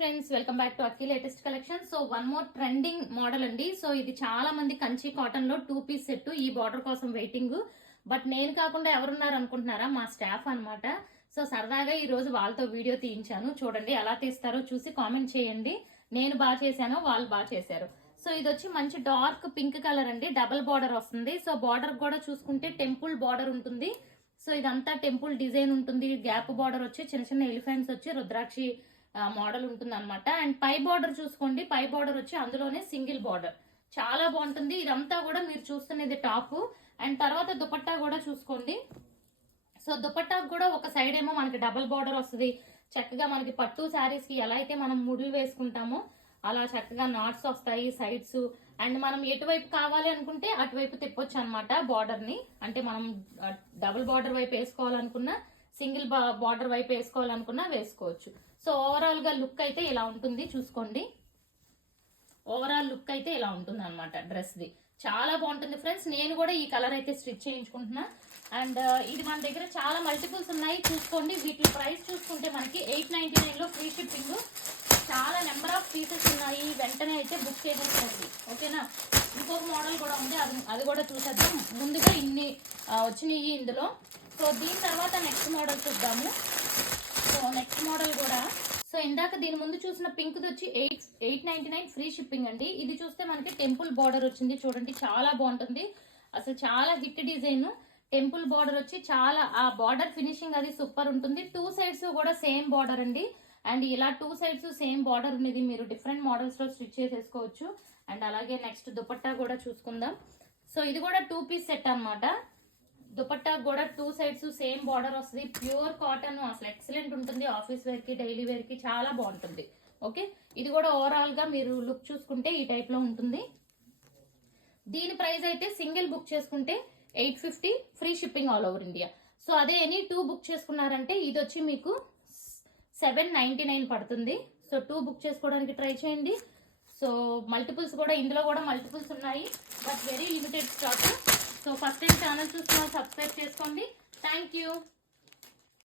Friends, welcome back to Akki latest collection. So one more trending model అండి. So ఇది చాలా మంది Kanchi cotton లో 2 పీస్ సెట్ ఈ బార్డర్ కోసం వెయిటింగ్. బట్ నేను కాకుండా ఎవరున్నారు అనుకుంటున్నారా? మా స్టాఫ్ అన్నమాట. సో సరదాగా ఈ రోజు వాళ్ళతో వీడియో తీయించాను. చూడండి ఎలా తీస్తారో చూసి కామెంట్ చేయండి. నేను బాగా చేశాను, వాళ్ళు బాగా చేశారు. సో ఇది వచ్చి మంచి డార్క్ పింక్ కలర్ అండి. డబుల్ బార్డర్ వస్తుంది. సో బార్డర్ కూడా చూసుకుంటే టెంపుల్ బార్డర్ ఉంటుంది. సో ఇదంతా టెంపుల్ డిజైన్ ఉంటుంది. గ్యాప్ బార్డర్ వచ్చి చిన్న చిన్న ఎలిఫెంట్స్ వచ్చి రుద్రాక్షి మోడల్ ఉంటుంది అనమాట. అండ్ పై బార్డర్ చూసుకోండి, పై బార్డర్ వచ్చి అందులోనే సింగిల్ బార్డర్ చాలా బాగుంటుంది. ఇదంతా కూడా మీరు చూస్తున్నది టాప్. అండ్ తర్వాత దుపట్టా కూడా చూసుకోండి. సో దుపట్టాకు కూడా ఒక సైడ్ ఏమో మనకి డబుల్ బార్డర్ వస్తుంది. చక్కగా మనకి పట్టు శారీస్ కి ఎలా అయితే మనం ముడులు వేసుకుంటామో అలా చక్కగా నాట్స్ వస్తాయి సైడ్స్. అండ్ మనం ఎటువైపు కావాలి అనుకుంటే అటువైపు తిప్పొచ్చు అనమాట బార్డర్ ని. అంటే మనం డబుల్ బార్డర్ వైపు వేసుకోవాలనుకున్నా, సింగిల్ బార్డర్ వైపు వేసుకోవాలనుకున్నా వేసుకోవచ్చు. సో ఓవరాల్ గా లుక్ అయితే ఇలా ఉంటుంది చూసుకోండి. ఓవరాల్ లుక్ అయితే ఇలా ఉంటుంది అనమాట. డ్రెస్ ది చాలా బాగుంటుంది ఫ్రెండ్స్. నేను కూడా ఈ కలర్ అయితే స్టిచ్ చేయించుకుంటున్నా. అండ్ ఇది మన దగ్గర చాలా మల్టిపుల్స్ ఉన్నాయి చూసుకోండి. వీటి ప్రైస్ చూసుకుంటే మనకి 899 లో ఫ్రీ షిప్పింగ్. చాలా నెంబర్ ఆఫ్ పీసెస్ ఉన్నాయి, వెంటనే అయితే బుక్ చేసేసుకోండి, ఓకేనా. ఇంకొక మోడల్ కూడా ఉంది, అది కూడా చూసేద్దాం. ముందుగా ఇన్ని వచ్చినాయి ఇందులో. సో దీని తర్వాత నెక్స్ట్ మోడల్ చూద్దాము. సో నెక్స్ట్ మోడల్ కూడా సో ఇందాక దీని ముందు చూసిన పింక్ వచ్చి 899 ఫ్రీ షిప్పింగ్ అండి. ఇది చూస్తే మనకి టెంపుల్ బార్డర్ వచ్చింది చూడండి, చాలా బాగుంటుంది. అసలు చాలా హిట్ డిజైన్. టెంపుల్ బార్డర్ వచ్చి చాలా ఆ బార్డర్ ఫినిషింగ్ అది సూపర్ ఉంటుంది. 2 సైడ్స్ కూడా సేమ్ బార్డర్ అండి. అండ్ ఇలా 2 సైడ్స్ సేమ్ బార్డర్ ఉన్నది మీరు డిఫరెంట్ మోడల్స్ లో స్టిచ్ చేసేసుకోవచ్చు. అండ్ అలాగే నెక్స్ట్ దుపట్టా కూడా చూసుకుందాం. సో ఇది కూడా 2 పీస్ సెట్ అనమాట. దుపట్టా కూడా 2 సైడ్స్ సేమ్ బార్డర్ వస్తుంది. ప్యూర్ కాటన్, అసలు ఎక్సలెంట్ ఉంటుంది. ఆఫీస్ వేర్ కి, డైలీ వేర్ కి చాలా బాగుంటుంది. ఓకే, ఇది కూడా ఓవరాల్ గా మీరు లుక్ చూసుకుంటే ఈ టైప్ లో ఉంటుంది. దీని ప్రైస్ అయితే సింగిల్ బుక్ చేసుకుంటే 850 free shipping all over India. So అదే ఎనీ 2 బుక్ చేసుకున్నారంటే ఇది వచ్చి మీకు 799 పడుతుంది. సో 2 బుక్ చేసుకోవడానికి ట్రై చేయండి. సో మల్టిపుల్స్ కూడా ఇందులో కూడా మల్టిపుల్స్ ఉన్నాయి, but very limited stock. So first time channel చూస్తున్న సబ్స్క్రైబ్ చేసుకోండి. Thank you.